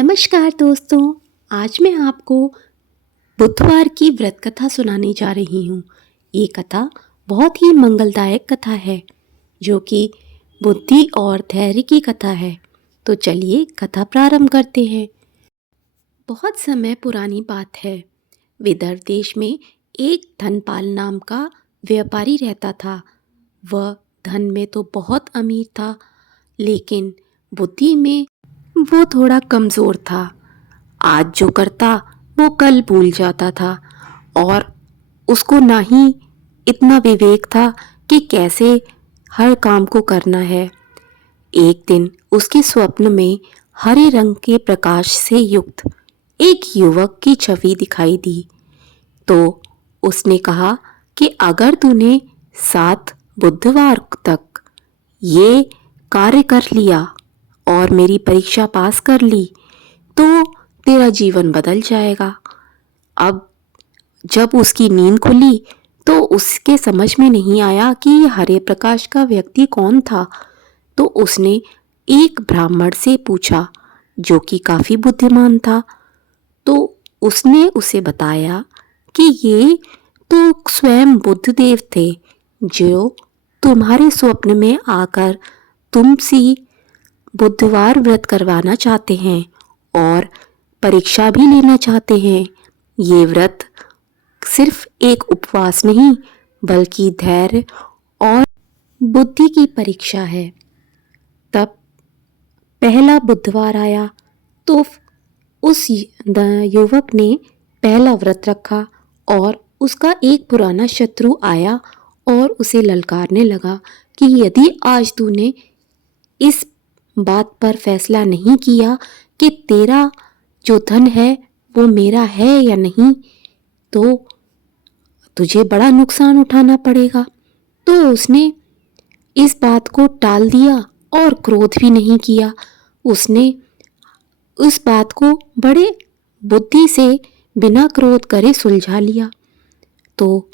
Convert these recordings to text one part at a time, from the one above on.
नमस्कार दोस्तों। आज मैं आपको बुधवार की व्रत कथा सुनाने जा रही हूँ। ये कथा बहुत ही मंगलदायक कथा है जो कि बुद्धि और धैर्य की कथा है। तो चलिए कथा प्रारंभ करते हैं। बहुत समय पुरानी बात है। विदर्भ देश में एक धनपाल नाम का व्यापारी रहता था। वह धन में तो बहुत अमीर था, लेकिन बुद्धि में वो थोड़ा कमज़ोर था। आज जो करता वो कल भूल जाता था और उसको ना ही इतना विवेक था कि कैसे हर काम को करना है। एक दिन उसके स्वप्न में हरे रंग के प्रकाश से युक्त एक युवक की छवि दिखाई दी। तो उसने कहा कि अगर तूने 7 बुधवार तक ये कार्य कर लिया और मेरी परीक्षा पास कर ली तो तेरा जीवन बदल जाएगा। अब जब उसकी नींद खुली तो उसके समझ में नहीं आया कि ये हरे प्रकाश का व्यक्ति कौन था। तो उसने एक ब्राह्मण से पूछा जो कि काफ़ी बुद्धिमान था। तो उसने उसे बताया कि ये तो स्वयं बुद्धदेव थे जो तुम्हारे स्वप्न में आकर तुमसे बुधवार व्रत करवाना चाहते हैं और परीक्षा भी लेना चाहते हैं। ये व्रत सिर्फ एक उपवास नहीं बल्कि धैर्य और बुद्धि की परीक्षा है। तब पहला बुधवार आया तो उस युवक ने पहला व्रत रखा और उसका एक पुराना शत्रु आया और उसे ललकारने लगा कि यदि आज तूने इस बात पर फैसला नहीं किया कि तेरा जो धन है वो मेरा है या नहीं, तो तुझे बड़ा नुकसान उठाना पड़ेगा। तो उसने इस बात को टाल दिया और क्रोध भी नहीं किया। उसने उस बात को बड़े बुद्धि से बिना क्रोध करे सुलझा लिया। तो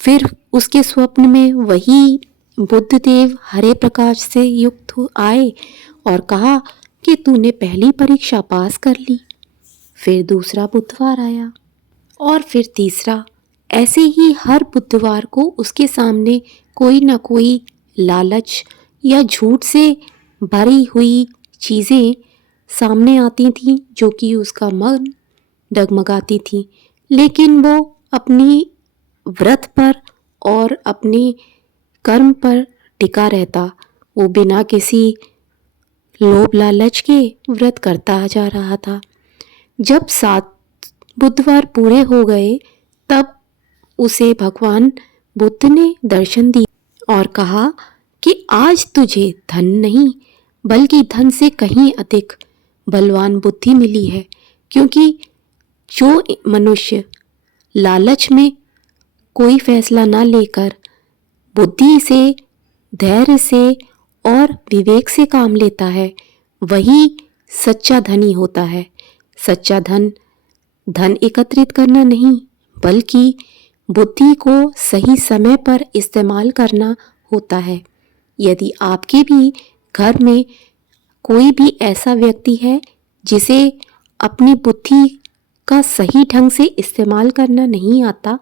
फिर उसके स्वप्न में वही बुद्धदेव हरे प्रकाश से युक्त आए और कहा कि तूने पहली परीक्षा पास कर ली। फिर दूसरा बुधवार आया और फिर तीसरा। ऐसे ही हर बुधवार को उसके सामने कोई ना कोई लालच या झूठ से भरी हुई चीज़ें सामने आती थीं जो कि उसका मन डगमगाती थी। लेकिन वो अपनी व्रत पर और अपने कर्म पर टिका रहता। वो बिना किसी लोभ लालच के व्रत करता जा रहा था। जब 7 बुधवार पूरे हो गए तब उसे भगवान बुद्ध ने दर्शन दिए और कहा कि आज तुझे धन नहीं बल्कि धन से कहीं अधिक बलवान बुद्धि मिली है। क्योंकि जो मनुष्य लालच में कोई फैसला ना लेकर बुद्धि से, धैर्य से और विवेक से काम लेता है वही सच्चा धनी होता है। सच्चा धन धन एकत्रित करना नहीं बल्कि बुद्धि को सही समय पर इस्तेमाल करना होता है। यदि आपके भी घर में कोई भी ऐसा व्यक्ति है जिसे अपनी बुद्धि का सही ढंग से इस्तेमाल करना नहीं आता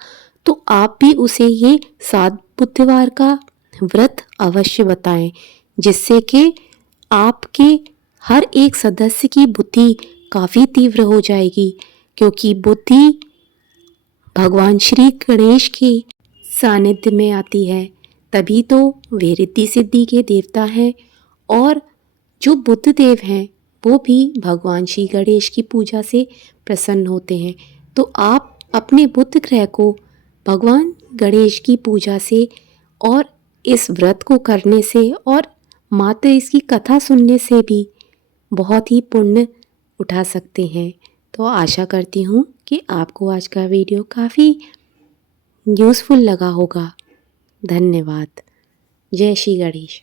तो आप भी उसे ये 7 बुधवार का व्रत अवश्य बताएं, जिससे कि आपके हर एक सदस्य की बुद्धि काफ़ी तीव्र हो जाएगी। क्योंकि बुद्धि भगवान श्री गणेश के सानिध्य में आती है, तभी तो वे रिद्धि सिद्धि के देवता हैं। और जो बुद्ध देव हैं वो भी भगवान श्री गणेश की पूजा से प्रसन्न होते हैं। तो आप अपने बुध ग्रह को भगवान गणेश की पूजा से और इस व्रत को करने से और मात्र इसकी कथा सुनने से भी बहुत ही पुण्य उठा सकते हैं। तो आशा करती हूँ कि आपको आज का वीडियो काफ़ी यूज़फुल लगा होगा। धन्यवाद। जय श्री गणेश।